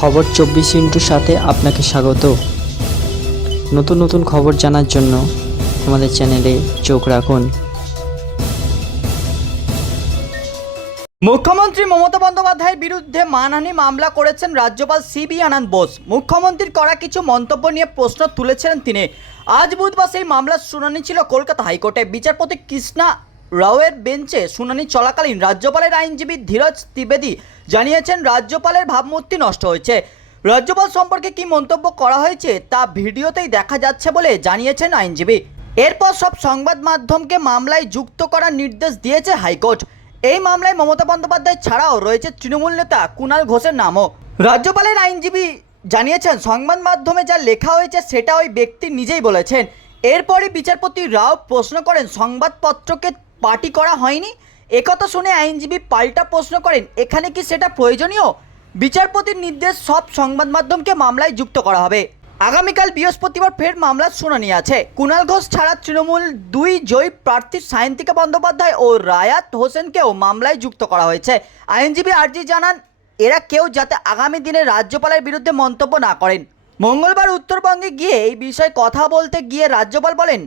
খবর চব্বিশ ইন্টুর সাথে আপনাকে স্বাগত। নতুন নতুন খবর জানার জন্য আমাদের চ্যানেলে চোখ রাখুন। মুখ্যমন্ত্রী মমতা বন্দ্যোপাধ্যায়ের বিরুদ্ধে মানহানি মামলা করেছেন রাজ্যপাল সিবি আনন্দ বোস। মুখ্যমন্ত্রীর করা কিছু মন্তব্য নিয়ে প্রশ্ন তুলেছিলেন তিনি। আজ বুধবার সেই মামলার শুনানি ছিল কলকাতা হাইকোর্টে। বিচারপতি কৃষ্ণা রাওয়ের বেঞ্চে শুনানি চলাকালীন রাজ্যপালের আইনজীবী ধীরজ ত্রিবেদী জানিয়েছেন, রাজ্যপালের ভাবমূর্তি নষ্ট হয়েছে। রাজ্যপাল সম্পর্কে কি মন্তব্য করা হয়েছে তা ভিডিওতেই দেখা যাচ্ছে বলে জানিয়েছেন আইনজীবী। এরপর সব সংবাদ মাধ্যমকে মামলায় যুক্ত করার নির্দেশ দিয়েছে হাইকোর্ট। এই মামলায় মমতা বন্দ্যোপাধ্যায় ছাড়াও রয়েছে তৃণমূল নেতা কুণাল ঘোষের নামও। রাজ্যপালের আইনজীবী জানিয়েছেন, সংবাদ মাধ্যমে যা লেখা হয়েছে সেটা ওই ব্যক্তি নিজেই বলেছেন। এরপরে বিচারপতি রাও প্রশ্ন করেন, সংবাদপত্রকে পার্টি করা হয়নি। একথা শুনে আইনজীবী পাল্টা প্রশ্ন করেন, এখানে কি সেটা প্রয়োজনীয়? বিচারপতির নির্দেশ সব সংবাদ মাধ্যমকে মামলায় যুক্ত করা হবে। আগামীকাল বৃহস্পতিবার ফের মামলার শুনানি আছে। কুণাল ঘোষ ছাড়া তৃণমূল দুই জয়ী প্রার্থী সায়ন্তিকা বন্দ্যোপাধ্যায় ও রায়াত হোসেনকেও মামলায় যুক্ত করা হয়েছে। আইনজীবী আরজি জানান, এরা কেউ যাতে আগামী দিনে রাজ্যপালের বিরুদ্ধে মন্তব্য না করেন। মঙ্গলবার উত্তরবঙ্গে গিয়ে এই বিষয়ে কথা বলতে গিয়ে রাজ্যপাল বলেন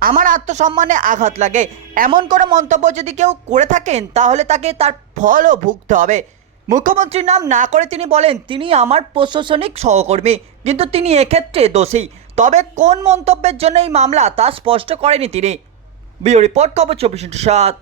আমার আত্মসম্মানে আঘাত লাগে। এমন কোনো মন্তব্য যদি কেউ করে থাকেন, তাহলে তাকে তার ফলও ভুগতে হবে। মুখ্যমন্ত্রীর নাম না করে তিনি বলেন, তিনি আমার প্রশাসনিক সহকর্মী, কিন্তু তিনি এক্ষেত্রে দোষী। তবে কোন মন্তব্যের জন্য এই মামলা তা স্পষ্ট করেনি তিনি? বিও রিপোর্ট, খবর চব্বিশ সাত।